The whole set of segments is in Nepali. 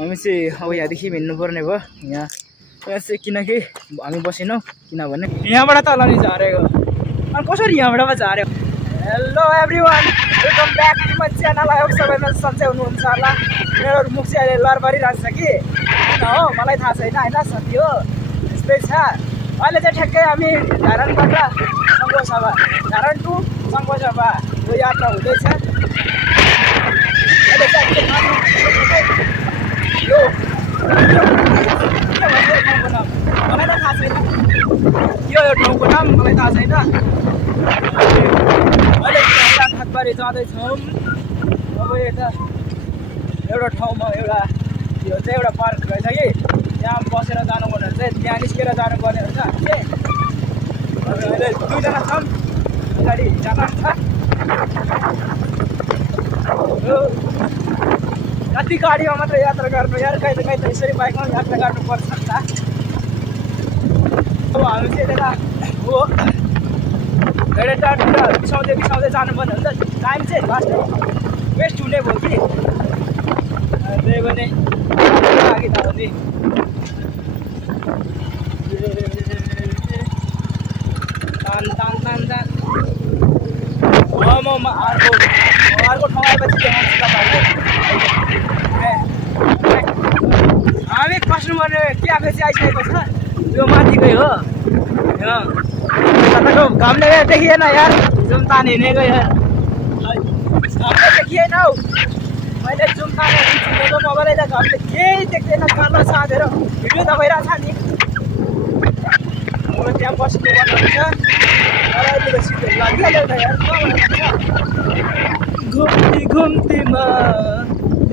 हामी चाहिँ अब यहाँदेखि हिँड्नु पर्ने भयो यहाँ चाहिँ किनकि हामी बसेनौँ किनभने यहाँबाट तल नि झरेको अनि कसरी यहाँबाट झऱ्यो। Hello everyone welcome back to my channel. I hope सबैजना सन्चै हुनुहुन्छ होला। मेरो मुख चाहिँ अहिले लरबरिरहेको छ कि किन हो मलाई थाहा छैन होइन साथी हो यस्तै छ। अहिले चाहिँ ठ्याक्कै हामी धारणबाट सङ्घसभा धारण टु सङ्घसभा यो यात्रा हुँदैछ। मलाई त थाहा छैन यो ठाउँको नाम मलाई थाहा छैन। अहिले खातबारी जाँदैछौँ। अब यता एउटा ठाउँमा एउटा यो चाहिँ एउटा पार्क रहेछ कि त्यहाँ बसेर जानुपर्ने हुन्छ। त्यहाँ निस्केर जानुपर्ने हुन्छ। हामी चाहिँ अहिले दुईजना छौँ अगाडि जानु छ। कति गाडीमा मात्र यात्रा गर्नु यार कहीँ त यसरी बाइकमा यात्रा गर्नुपर्छ नि त। अब हामी चाहिँ यता हो धेरै टाढो बिसाउँदै जानुपर्ने हुन्छ। टाइम चाहिँ लास्ट वेस्ट हुने भयो कि त्यही भने लागि त हो नि। म अर्को ठाउँ आएपछि देखाउँछु तपाईँहरूलाई। हामी कस्टमरले क्याफे चाहिँ आइसकेको छ यो माथिकै हो। तपाईँको घामले देखिएन यार जुम तान हिँडेको यार घामले देखिएन हौ। मैले जुम तानेको मोबाइल त घामले केही देख्दैन कालो साँधेर भिडियो त भइरहेको छ नि। अब त्यहाँ बस्नु पर्नुहुन्छ लागिहाल्यो त यार। घुम्ती घुम्तीमा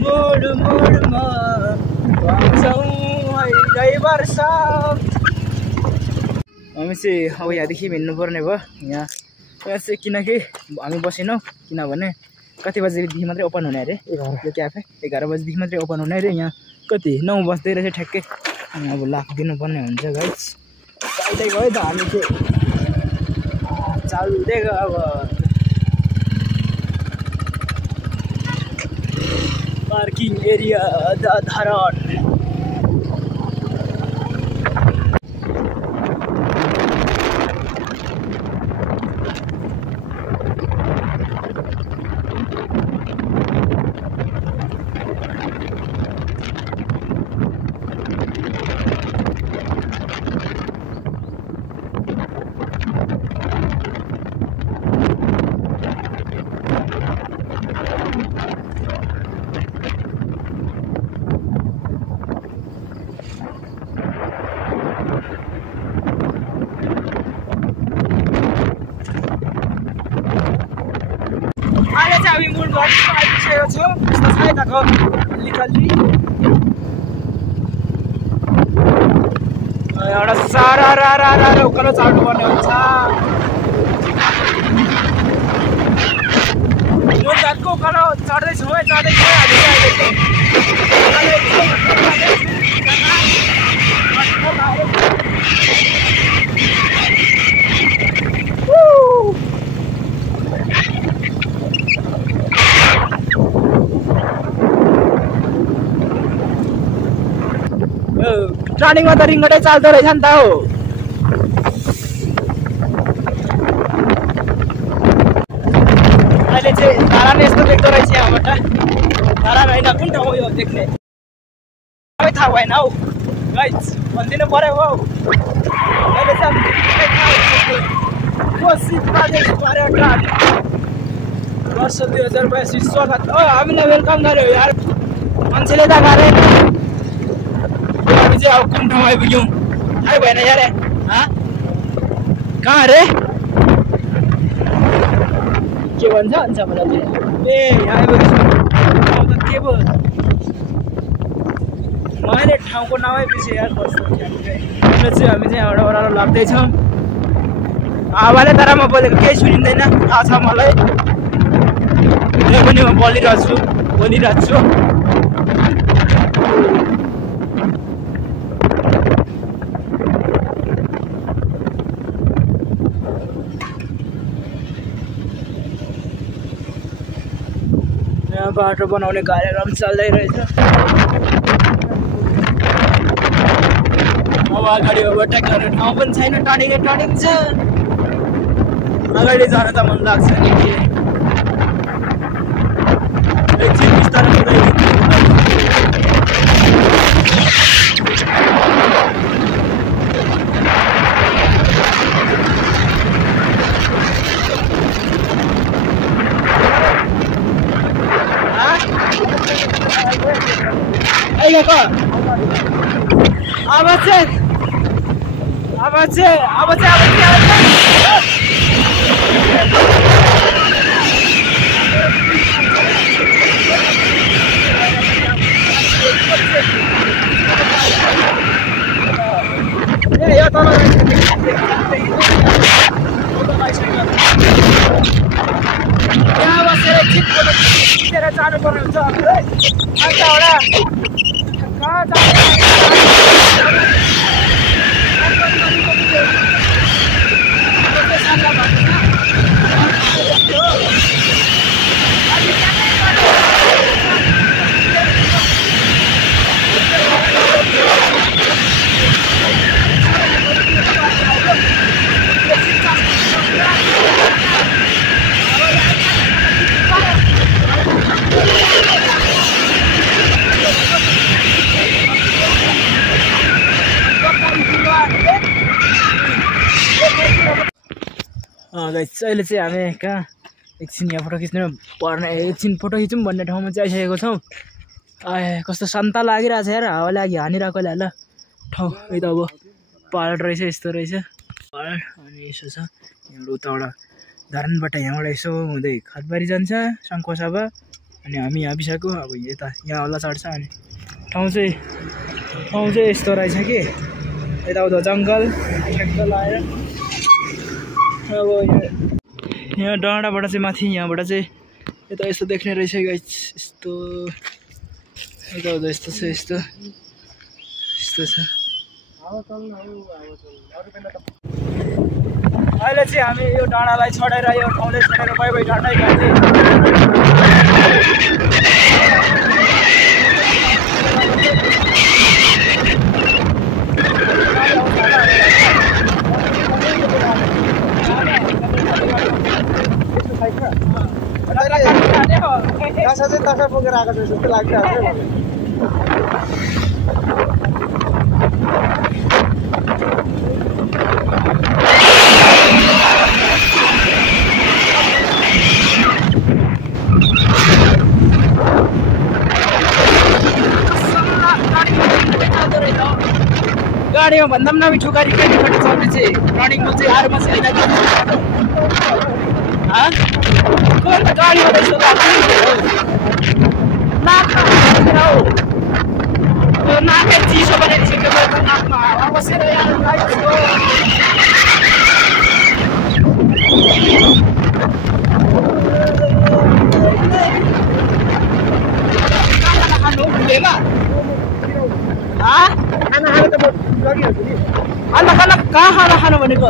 मोड मोडमा वर्ष हामी चाहिँ अब यहाँदेखि हिँड्नु पर्ने भयो यहाँ चाहिँ किनकि हामी बसेनौँ किनभने कति बजीदेखि मात्रै ओपन हुने अरे यो क्याफे 11 बजीदेखि मात्रै ओपन हुने अरे। यहाँ कति 9 बज्दै रहेछ ठ्याक्कै। अब लाग्दिनु पर्ने हुन्छ गाइस। चाल्दै गयो त हामी चाहिँ चाल्दै गयो। अब पार्किङ एरिया धारण हामी मुड आइसकेको छौँ। यस्तो छ यताको अलिकति एउटा सारा उकालो चढ्नुपर्ने हुन्छ। म जातको उकालो चढ्दैछौँ है चढ्दैछौँ टर्निङमा त रिङ्गटै चाल्दो रहेछ नि त हो। अहिले चाहिँ धारान यस्तो देख्दो रहेछ यहाँबाट। धारान होइन कुन ठाउँ हो यो देख्ने सबै थाहा भएन हौ गाइस भनिदिनु पऱ्यो हौ। अहिले चाहिँ वर्ष 2082 स्वागत हो। हामीले वेलकम गर्यो यार मान्छेले त गरे। हामी चाहिँ अब कुन ठाउँ आइपुग्यौँ थाहै भएन यार। कहाँ अरे के भन्छ मलाई ए यहाँ आइपुग्छु त के भयो मैले ठाउँको नामै बिर्सेँ यार। चाहिँ हामी चाहिँ यहाँबाट ओह्रालो लाग्दैछौँ। हावाले तर म बोलेको केही सुनिँदैन थाहा छ मलाई। यो पनि म बोलिरहेको छु। यहाँ बाटो बनाउने कार्यक्रम चल्दै रहेछ। अगाडि ओभरटेक गर्ने ठाउँ पनि छैन टर्निङ छ अगाडि जान त मन लाग्छ नि एकछिन बिस्तारै कुदाइदिन्छु अहिलेको अब चाहिँ यो तल यहाँ बसेर खिचेर जानु पर्ने हुन्छ अन्त एउटा कहाँ अहिले चाहिँ हामी कहाँ एकछिन यहाँ फोटो खिच्नु पर्ने एकछिन फोटो खिचौँ भन्ने ठाउँमा चाहिँ आइसकेको छौँ कस्तो शान्त लागिरहेछ यार हावा लागि हानिरहेको ल ठाउँ यही त अब पहाड रहेछ यस्तो रहेछ पहाड अनि यसो छ यहाँबाट उताबाट धरानबाट यहाँबाट यसो हुँदै खतबारी जान्छ सङ्कोसाबा अनि हामी यहाँ बिसाएको अब यता यहाँ होला चढ्छ अनि ठाउँ चाहिँ यस्तो रहेछ कि यताउता जङ्गल आएर अब यहाँ डाँडाबाट चाहिँ माथि यहाँबाट चाहिँ यता यस्तो देख्ने रहेछ गाइस यस्तो यताउता यस्तो छ यस्तो छ अहिले चाहिँ हामी यो डाँडालाई छोडेर यो ठाउँलाई छोडेर गयो डाँडै गाड्दै तर्फ पुगेर आएको जस्तो लाग्छ गाडीमा भन्दा पनि नमिठो गाडी कतिपट्टि चल्ने चाहिँ रनिङमा चाहिँ आरुमा चाहिँ गाडीमा त यस्तो नाकै चिसो बनाइसक्यो नाकमा हावा बसेर खाना कहाँ खानु भनेको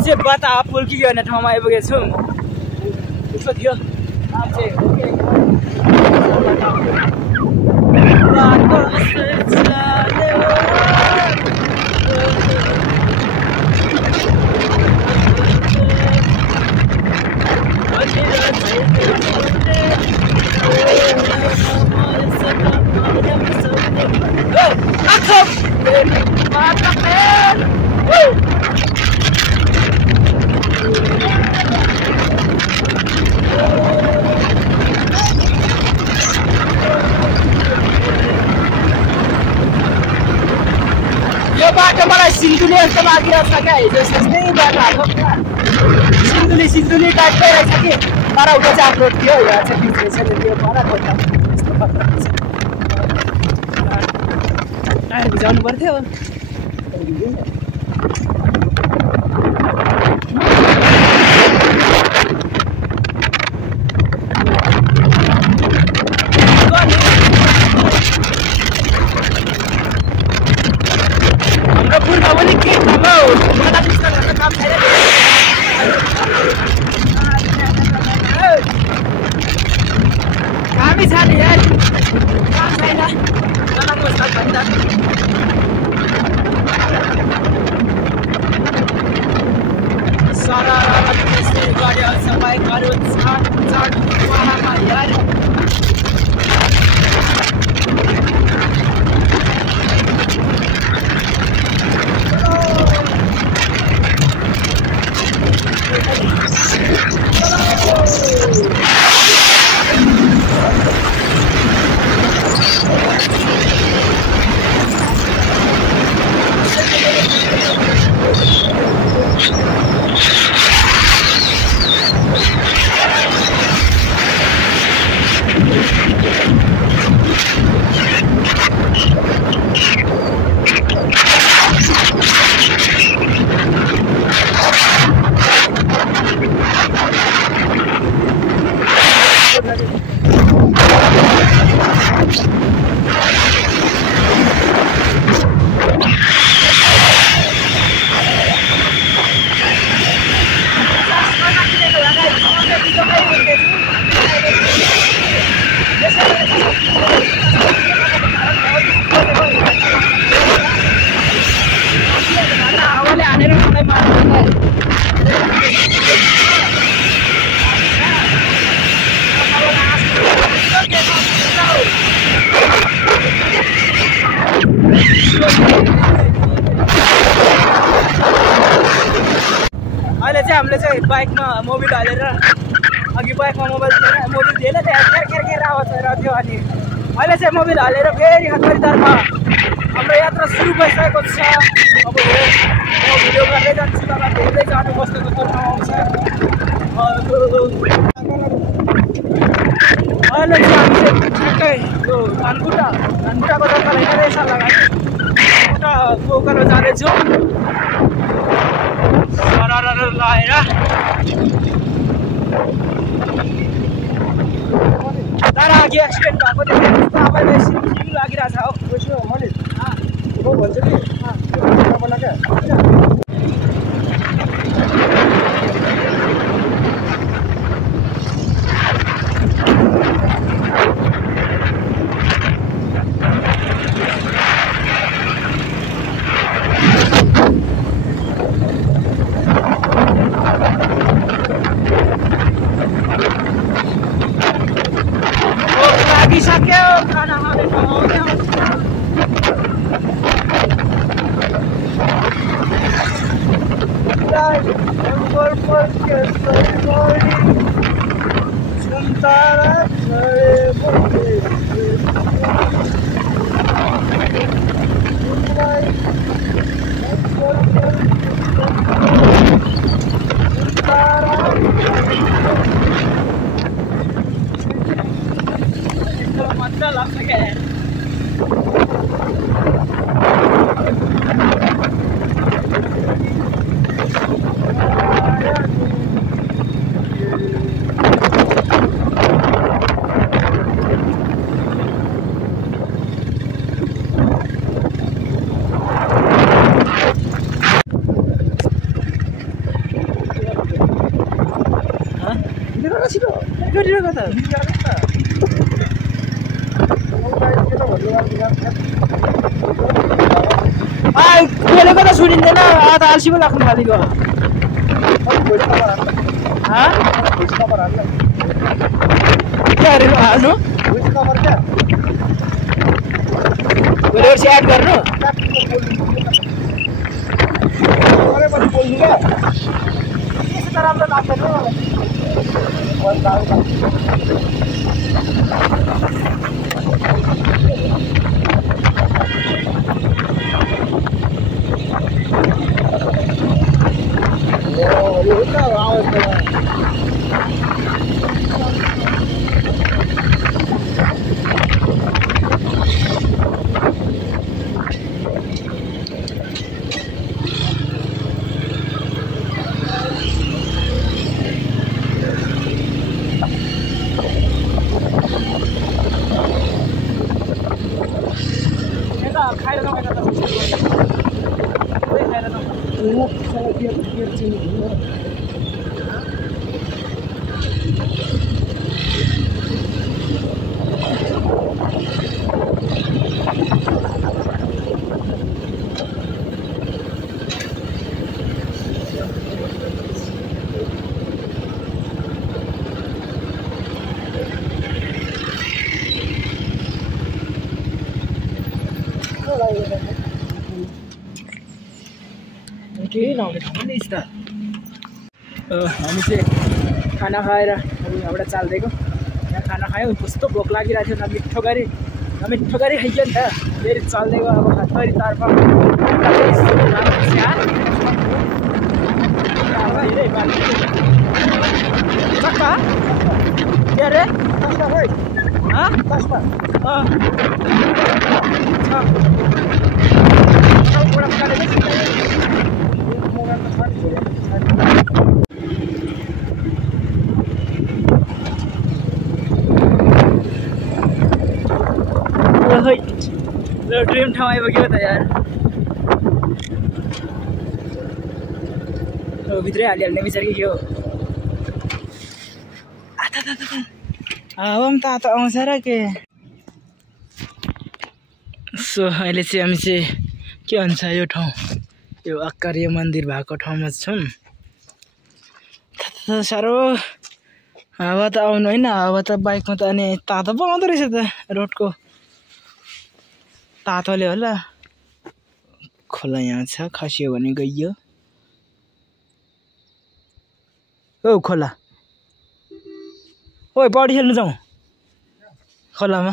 चाहिँ बता पुल्की भन्ने ठाउँमा आइपुगेको छु उसको थियो नाम चाहिँ यो बाटो मलाई सिन्धुली जस्तो लागिरहेको छ क्या हिजो यस्तै बाटो आएको सिन्धुली टाइपकै रहेछ कि तर उता चाहिँ अपलोड थियो यहाँ चाहिँ बिच रहेछ त्यो मलाई टायर भिजाउनु पर्थ्यो हामी छ नि यार काम छैन नलाग्नुहोस् त भन्छ सारा त्यस्तै गाडीहरू सफाइहरू छाट पहाडमा यार अहिले चाहिँ हामीले चाहिँ बाइकमा मोबिल हालेर अघि बाइकमा मोबिल धेरै खेर आवाज भइरहेको थियो अनि अहिले चाहिँ मोबिल हालेर फेरि हत्तरीतर्फ हाम्रो यात्रा सुरु भइसकेको छ अब म भिडियो गर्दै जान्छु तपाईँ हेर्दै जानु कस्तो कस्तो ठाउँ आउँछ अहिले चाहिँ हामी ठ्याक्कै यो धनकुटाको जग्गालाई नै रेसा लगाएर उता बोकेर जाँदैछौँ सररर लाएर तर अघि एक्सिडेन्ट भएको देखेर तपाईँलाई सिम लागिरहेछ हौ मैले भन्छु नि लागिसक्यो खाना खाने ठाउँ गरिरहेको त बोलेको त सुनिँदैन त अल्छी पो लाग्नु थालेको हाल्नु भोलि एड गर्नु त्यस्तो त राम्रो लाग्दैन हामी चाहिँ खाना खाएर यहाँबाट चाल्दैको यहाँ खाना खायौँ कस्तो भोक लागिरहेको थियो मिठो गरी खाइयो नि त फेरि चल्दैको अब तर्फ के अरे ड्रिम ठाउँ आइपुग्यो त यार भित्रै हालिहाल्ने विचार के हो हावा पनि तातो आउँछ र के सो अहिले चाहिँ हामी चाहिँ के भन्छ यो ठाउँ यो आकार्य मन्दिर भएको ठाउँमा छौँ साह्रो हावा त आउनु होइन हावा त बाइकमा त अनि तातो पो आउँदो रहेछ त रोडको तातोले होला खोला यहाँ छ खसियो भने गइयो ओ खोला ओ पौडी खेल्नु जाउँ खोलामा